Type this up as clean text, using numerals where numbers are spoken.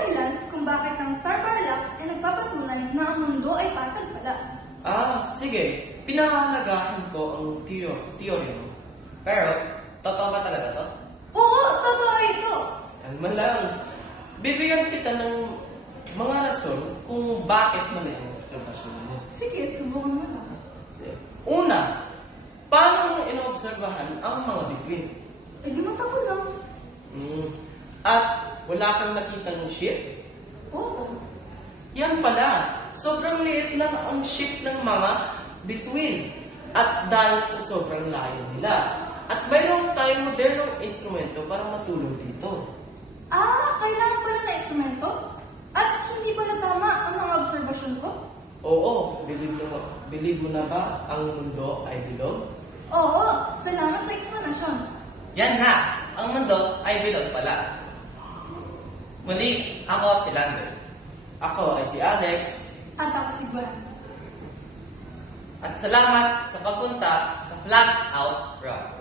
dahilan kung bakit ang star parallax ay nagpapatunay na ang mundo ay patag pala. Sige. Pinahahalagahan ko ang theory mo. Pero, totoo ba talaga to? Oo, totoo ito! Kalma lang. Bibigyan kita ng mga rason kung bakit mali ang obserbasyon mo. Sige, subukan mo na. Una, paano mo inoobserbahan ang mga bituin? Eh, di mata ko lang. At wala kang nakitang shift? Oo. Yan pala, sobrang liit lang ang shift ng mga bituin. At dahil sa sobrang layo nila. At mayroon tayong modernong instrumento para matulong dito. Kailangan pala na instrumento? At hindi pala tama ang mga obserbasyon ko? Oo, believe mo na ba ang mundo ay bilog? Oo, salamat sa explanation. Yan nga, ang mundo ay bilog pala. Muli, ako si Lander. Ako ay si Alex. At ako si Gwen. At salamat sa pagpunta sa Flat Out Rock.